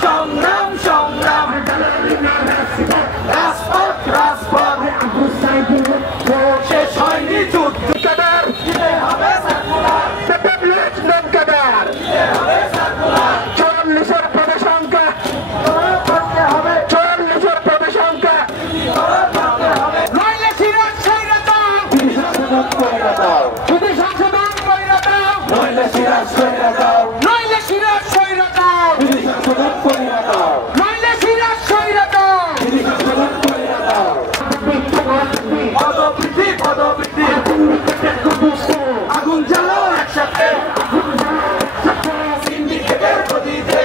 সংগ্রাম সংগ্রাম রাজপথ রাজপথ শেষ হয়নি যুদ্ধ হবে সার্কুলার 44-এর পদসংখ্যা 44-এর পদসংখ্যা নইলে সিরাজ ছাইরা দাও সংশোধন কইরা দাও যদি সংশোধন কইরা দাও নইলে সিরাজ কইরা দাও নইলে সিরাজ ছাইরা দাও যদি সংশোধন কইরা দাও নইলে সিরাজ ছাইরা দাও যদি সংশোধন কইরা দাও পদবৃদ্ধি পদবৃদ্ধি আগুন জ্বালাও একসাথে সিন্ডিকেটের গদিতে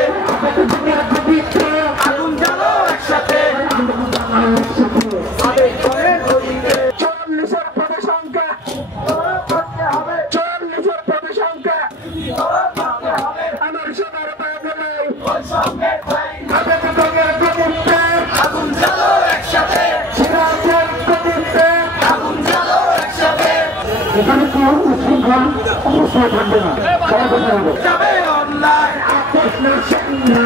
আগুন জ্বালাও একসাথে আবেগ করে গদিতে 44-এর পদসংখ্যা 44-এর পদসংখ্যা আমার সোনার বাংলায় আবেগ করে গদিতে আগুন জ্বালাও একসাথে সিরাজের গদিতে আগুন জ্বালাও একসাথে এখানে কেউ উশৃঙ্খল অবশ্যই থাকবে না সবাই কথা হবে যাবে অন্যায় আপোষ না